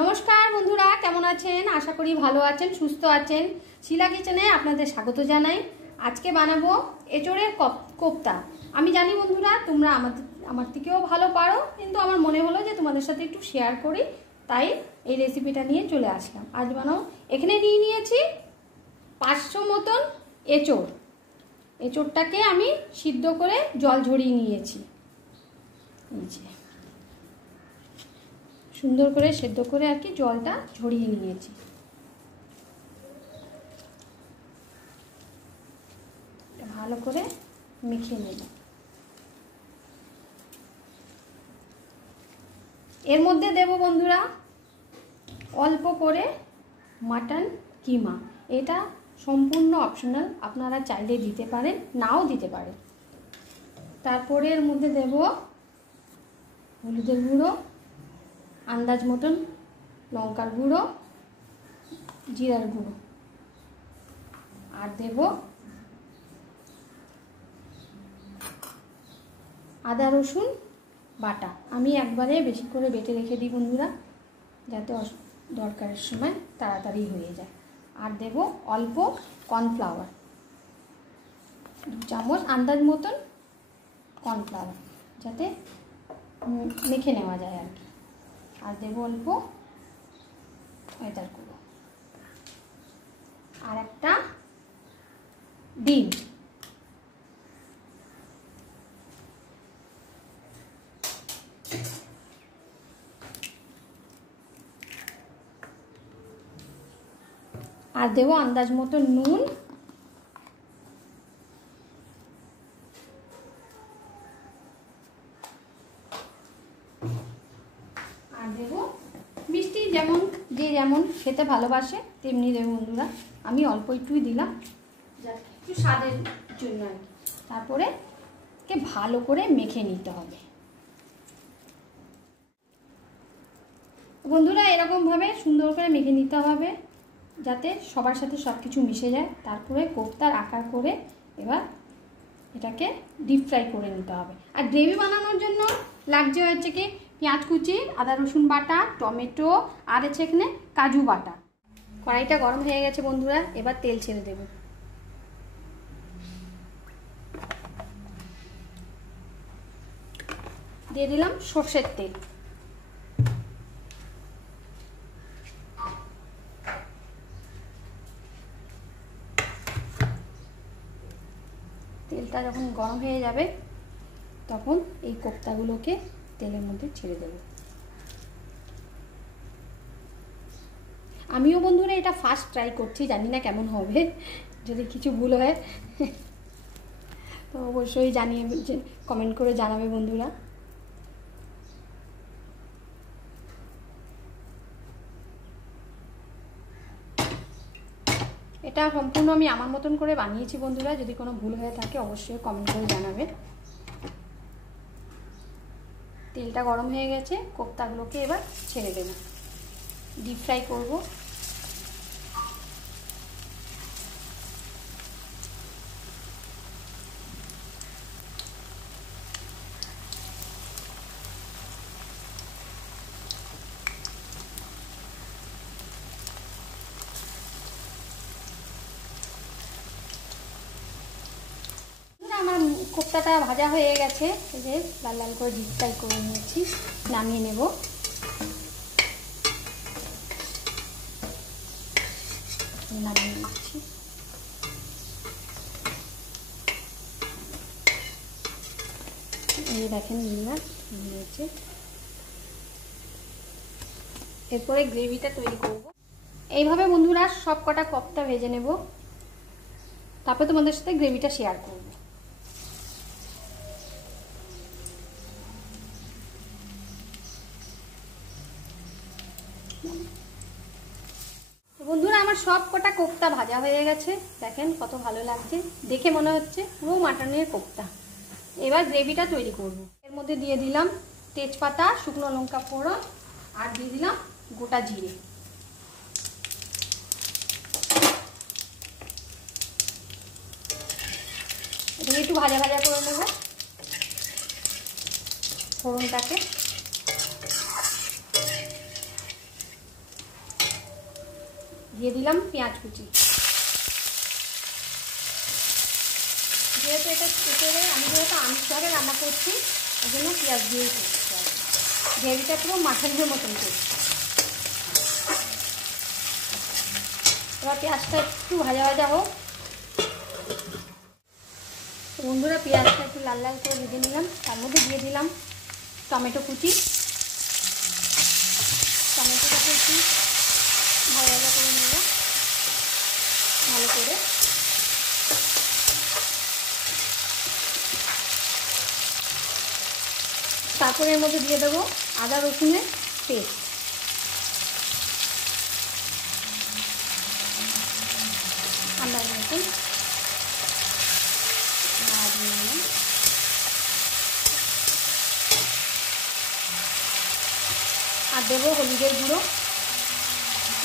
নমস্কার বন্ধুরা, কেমন আছেন? আশা করি ভালো আছেন, সুস্থ আছেন। শিলা কিচেনে আপনাদের স্বাগত জানাই। আজকে বানাবো এঁচোড়ের কোপ্তা। আমি জানি বন্ধুরা তোমরা আমার থেকেও ভালো পারো, কিন্তু আমার মনে হলো যে তোমাদের সাথে একটু শেয়ার করি, তাই এই রেসিপিটা নিয়ে চলে আসলাম। আজ বানাবো। এখানে নিয়েছি 500 মতন এঁচোড়। এঁচোড়টাকে আমি সিদ্ধ করে জল ঝরিয়ে নিয়েছি। সুন্দর করে সেদ্ধ করে আর কি জলটা ঝরিয়ে নিয়েছি। ভালো করে মিশিয়ে নেব। এর মধ্যে দেব বন্ধুরা অল্প করে মাটন কিমা। এটা সম্পূর্ণ অপশনাল, আপনারা চাইলে দিতে পারেন, নাও দিতে পারেন। তারপরে এর মধ্যে দেব হলুদের গুঁড়ো, আন্দাজ মতন লঙ্কার গুঁড়ো, জিরার গুঁড়ো, আর দেব আদা রসুন বাটা। আমি একবারে বেশি করে বেটে রেখে দিই বন্ধুরা, যাতে দরকারের সময় তাড়াতাড়ি হয়ে যায়। আর দেব অল্প কর্নফ্লাওয়ার, 2 চামচ আন্দাজ মতন কর্নফ্লাওয়ার, যাতে মেখে নেওয়া যায় আর কি। আর দেব অল্প ময়দার গুঁড়ো, আর একটা ডিম। আর দেব আন্দাজ মতো নুন, আর দেব মিষ্টি, যে যেমন খেতে ভালোবাসে তেমনি দেব বন্ধুরা। আমি অল্প একটুই দিলাম, একটু স্বাদের জন্য আর কি। তারপরে কে ভালো করে মেখে নিতে হবে বন্ধুরা। এরকমভাবে সুন্দর করে মেখে নিতে হবে, যাতে সবার সাথে সব কিছু মিশে যায়। তারপরে কোপ্তার আকার করে এবার এটাকে ডিপ ফ্রাই করে নিতে হবে। আর গ্রেভি বানানোর জন্য লাগছে হচ্ছে কি পেঁয়াজ কুচি, আদা রসুন বাটা, টমেটো, আর আছে এখানে কাজু বাটা। কড়াইটা গরম হয়ে গেছে বন্ধুরা, এবার তেল ছেড়ে দেব। দিয়ে দিলাম সর্ষের তেল। তেলটা যখন গরম হয়ে যাবে তখন এই কোপ্তাগুলোকে তেলের মধ্যে ছেড়ে দেব। আমিও বন্ধুরা এটা ফার্স্ট ট্রাই করছি, জানি না কেমন হবে। যদি কিছু ভুল হয় তো অবশ্যই জানিয়ে কমেন্ট করে জানাবে বন্ধুরা। এটা সম্পূর্ণ আমি আমার মতন করে বানিয়েছি বন্ধুরা, যদি কোনো ভুল হয়ে থাকে অবশ্যই কমেন্ট করে জানাবে। তেলটা গরম হয়ে গেছে, কোপ্তাগুলোকে এবার ছেড়ে দেব, ডিপ ফ্রাই করব। আমার কোপ্তাটা ভাজা হয়ে গেছে, এই যে লাল লাল করে ডিপ ফ্রাই করে নিয়েছি। নামিয়ে নেব। নামিয়ে নিচ্ছি। এই দেখেন নিয়েছে। এরপরে গ্রেভিটা তৈরি করব। এইভাবে বন্ধুরা সব কটা কোপ্তা ভেজে নেব, তারপরে তোমাদের সাথে গ্রেভিটা শেয়ার করব। বন্ধুরা আমার সব কটা কোপ্তা ভাজা হয়ে গেছে, দেখেন কত ভালো লাগছে, দেখে মনে হচ্ছে পুরো মাটনের কোপ্তা। এবার গ্রেভিটা তৈরি করব। এর মধ্যে দিয়ে দিলাম তেজপাতা, শুকনো লঙ্কা ফোড়ন, আর দিয়ে দিলাম গোটা জিরে। এটাকে একটু ভাজা ভাজা করে নেব ফোড়নটাকে। দিয়ে দিলাম পেঁয়াজ কুচি। যেহেতু এটা এঁচোড়ে আমি যেহেতু আমিষভাবে রান্না করছি ওই জন্য পেঁয়াজ দিয়েই করছি। গ্রেভিটা পুরো মাটনের মতন করছি। এবার পেঁয়াজটা একটু ভাজা ভাজা হোক। বন্ধুরা পেঁয়াজটা একটু লাল লাল করে ভেজে নিলাম, তার মধ্যে দিয়ে দিলাম টমেটো কুচি। টমেটোটাকে একটু ভাজা ভাজা করে নেব ভালো করে। তারপরে এর মধ্যে দিয়ে দেবো আদা রসুনের পেস্ট। আন্দাজ মতন আর দেবো হলুদের গুঁড়ো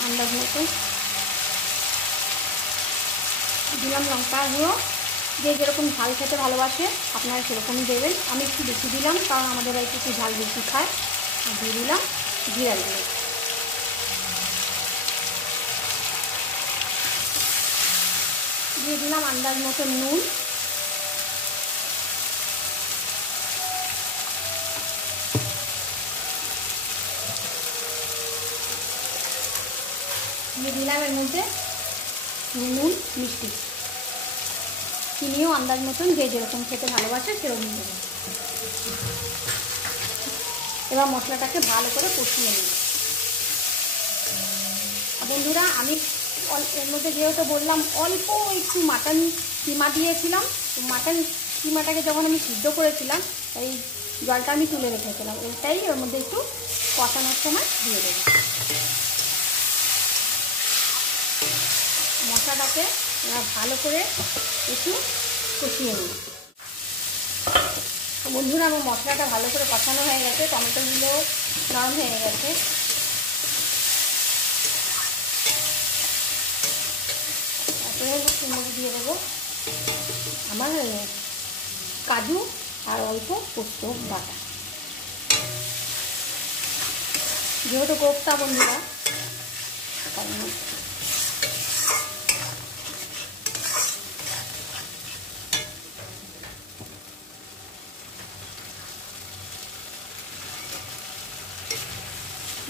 আন্দাজ মতন, দিলাম লঙ্কার গুঁড়ো। যে যেরকম ঝাল খেতে ভালোবাসে আপনারা সেরকমই দেবেন। আমি একটু বেশি দিলাম কারণ আমাদের বাড়িতে একটু ঝাল বেশি খায়। দিয়ে দিলাম জিরার গুঁড়ো। দিয়ে দিলাম আন্দাজ মতো নুন। দিয়ে দিলাম এর মধ্যে নুন মিষ্টি, চিনিও আন্দাজ মতন যে যেরকম খেতে ভালোবাসে সেরকম দেবেন। এবার মশলাটাকে ভালো করে কষিয়ে নিই। বন্ধুরা আমি এর মধ্যে যেহেতু বললাম অল্প একটু মাটন কিমা দিয়েছিলাম, মাটন কিমাটাকে যখন আমি সিদ্ধ করেছিলাম এই জলটা আমি তুলে রেখেছিলাম, এটাই ওর মধ্যে একটু কষানোর সময় দিয়ে দেবো। মশলাটাকে ভালো করে একটু কষিয়ে নিই। বন্ধুরা আমার মশলাটা ভালো করে কষানো হয়ে গেছে, টমেটোগুলো নরম হয়ে গেছে। তারপরে এর মধ্যে দিয়ে দেবো আমার কাজু আর অল্প পোস্ত বাটা। যেহেতু কোপ্তা বন্ধুরা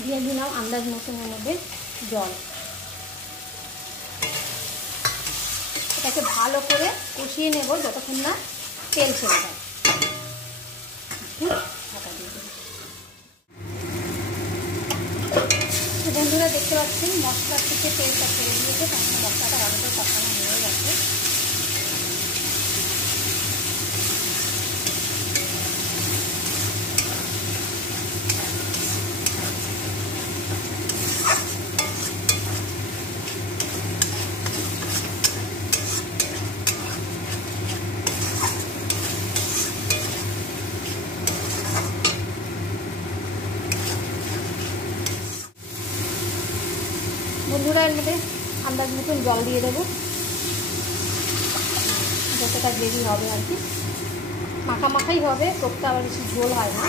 দিয়ে দিলাম আন্দাজ মতনের মধ্যে জল। এটাকে ভালো করে কষিয়ে নেব যতক্ষণ না তেল ছেড়ে যায়। বন্ধুরা দেখতে পাচ্ছেন মশলার থেকে তেলটা ছেড়ে দিয়েছে, তখন মশলাটা ভালো করে কষানো হয়ে গেছে। বন্ধুরা এর মধ্যে আন্দাজ মতন জল দিয়ে দেবো, যতটা গ্রেভি হবে আর কি, মাখা মাখাই হবে, কোপ্তা আবার বেশি ঝোল হয় না।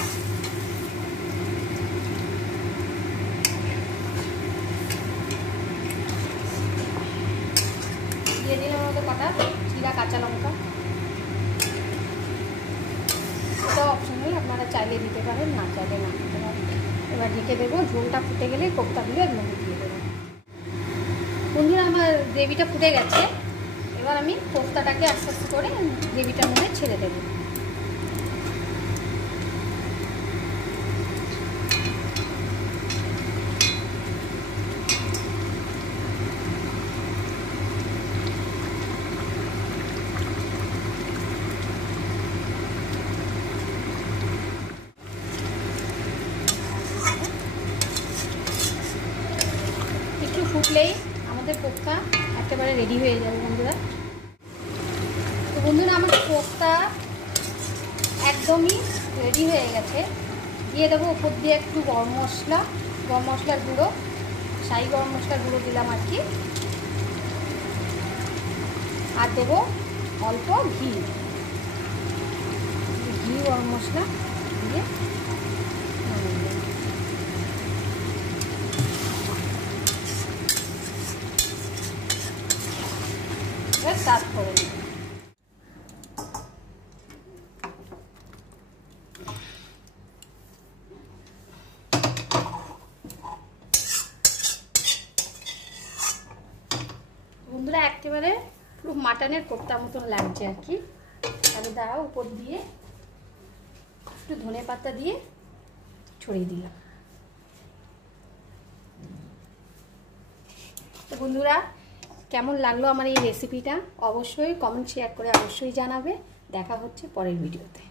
দিয়ে দিলাম মধ্যে কটা জিরা কাঁচা লঙ্কা, এটাও অপশনাল, আপনারা চাইলে দিতে পারেন, না চাইলে না দিতে পারেন। এবার ঢেকে দেবো, ঝোলটা ফুটে গেলে কোপ্তাগুলো এর মধ্যে দিয়ে দেবো। বন্ধুরা আমার গ্রেভিটা ফুটে গেছে, এবার আমি কোপ্তাটাকে আস্তে আস্তে করে গ্রেভিটার মধ্যে ছেড়ে দেবো। একটু ফুটলেই আমাদের কোপ্তা একেবারে রেডি হয়ে যাবে বন্ধুরা। তো বন্ধুরা আমার কোপ্তা একদমই রেডি হয়ে গেছে। দিয়ে দেবো উপর দিয়ে একটু গরম মশলার গুঁড়ো, শাহি গরম মশলার গুঁড়ো দিলাম আর কি, আর দেবো অল্প ঘি গরম মশলা দিয়ে স্টার্ট করুন। বন্ধুরা একেবারে পুরো মাটনের কোপ্তা মতন লাগছে আর কি। আমি দাঁড়াও উপর দিয়ে একটু ধনে পাতা দিয়ে ছড়িয়ে দিলাম। তো বন্ধুরা কেমন লাগলো আমার এই রেসিপিটা অবশ্যই কমেন্ট শেয়ার করে অবশ্যই জানাবে। দেখা হচ্ছে পরের ভিডিওতে।